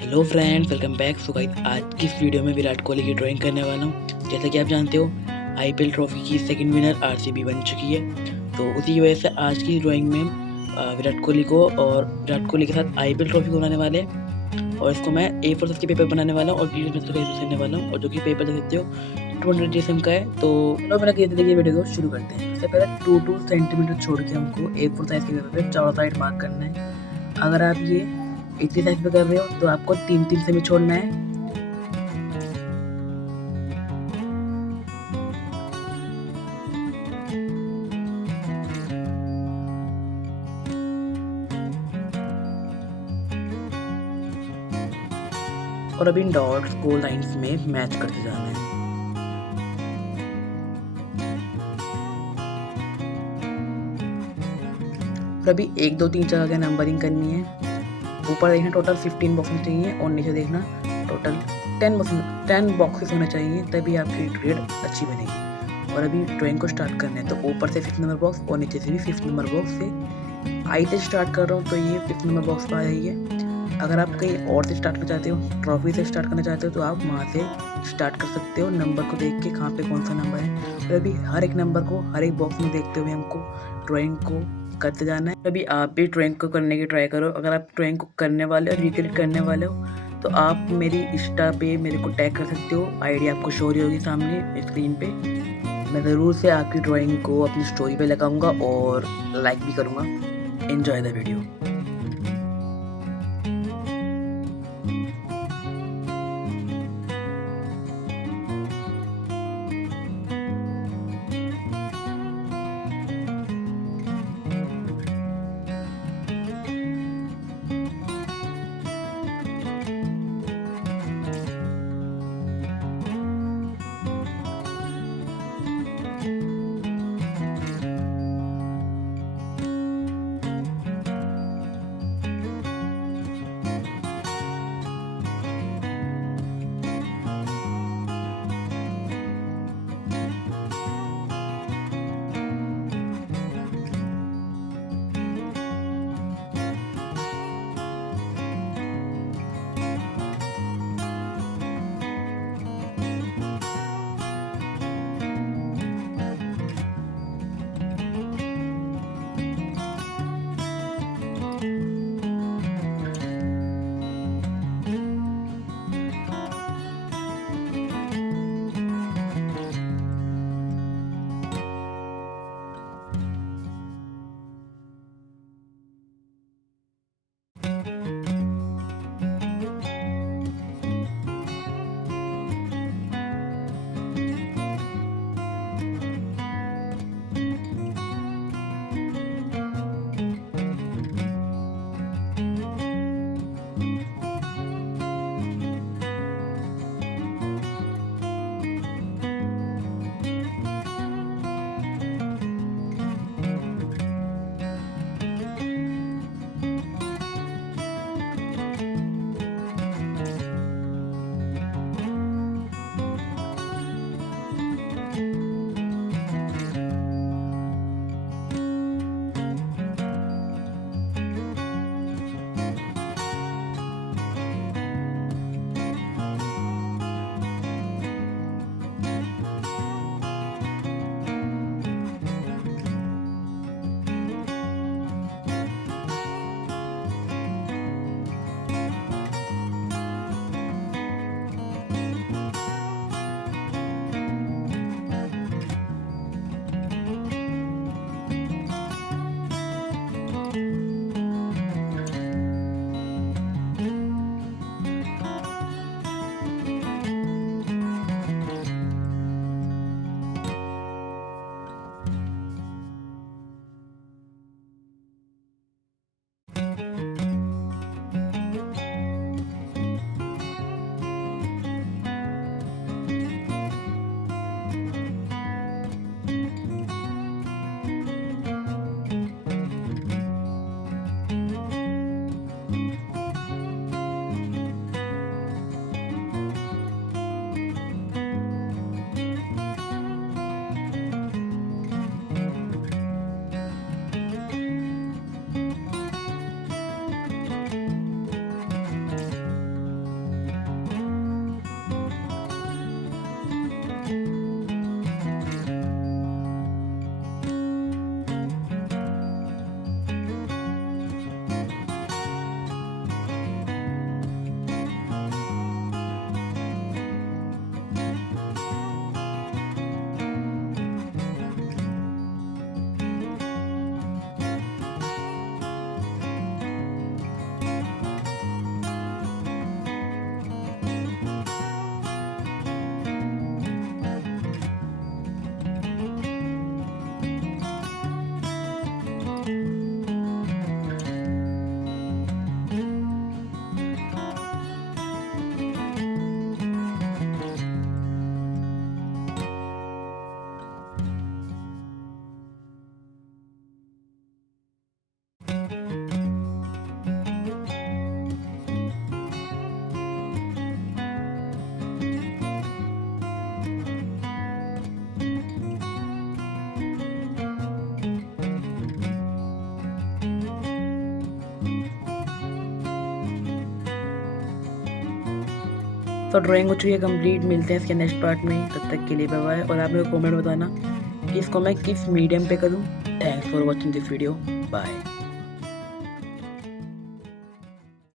Hello friends, welcome back. So guys, आज की इस वीडियो में विराट कोहली की ड्राइंग करने वाला हूँ। जैसा कि आप जानते हो, आईपीएल ट्रॉफी की सेकंड विनर आरसीबी बन चुकी है। तो उसी की वजह से आज की ड्राइंग में विराट कोहली को और विराट कोहली के साथ आईपीएल ट्रॉफी को बनाने वाले हैं। और इसको मैं A4 साइज के पेपर बनाने वाला हूँ और ग्रीन पेंसिल का यूज करने वाला हूँ। और जो कि पेपर देख सकते हो 200 GSM का है। तो चलो बिना किसी तरीके वीडियो को शुरू करते हैं। सबसे पहले 2 सेंटीमीटर छोड़ के हमको A4 साइज के पेपर पे चारों साइड मार्क करना है। अगर आप ये इतनी साइज पे कर रहे हो तो आपको 3-3 सेमी छोड़ना है। और अभी इन डॉट्स को लाइंस में मैच करते जाना है। और अभी 1 2 3 4 का नंबरिंग करनी है। ऊपर देखना टोटल 15 बॉक्सेस चाहिए और नीचे देखना टोटल 10 बॉक्सेस होने चाहिए, तभी आपकी ग्रेड अच्छी बनेगी। और अभी ड्राइंग को स्टार्ट करना है तो ऊपर से 5th नंबर बॉक्स और नीचे से भी 5th नंबर बॉक्स से आई से स्टार्ट कर रहा हूँ तो ये 5th नंबर बॉक्स पर आ जाइए। अगर आप कहीं और से स्टार्ट करना चाहते हो, ट्रॉफी से स्टार्ट करना चाहते हो, तो आप वहाँ से स्टार्ट कर सकते हो नंबर को देख के कहाँ पे कौन सा नंबर है। और अभी हर एक नंबर को हर एक बॉक्स में देखते हुए हमको ड्राइंग को करते जाना है। अभी आप भी ड्राइंग को करने की ट्राई करो। अगर आप ड्राइंग को करने वाले और रिक्रिएट करने वाले हो तो आप मेरी इंस्टा पे मेरे को टैग कर सकते हो। आईडी आपको शो रही होगी सामने स्क्रीन पे। मैं ज़रूर से आपकी ड्राइंग को अपनी स्टोरी पे लगाऊंगा और लाइक भी करूँगा। Enjoy the video. तो ड्राइंग हो चुकी है कंप्लीट। मिलते हैं इसके नेक्स्ट पार्ट में, तब तक के लिए बाय बाय। और आप मेरे को कमेंट बताना कि इसको मैं किस मीडियम पे करूँ। Thanks for watching this video, bye.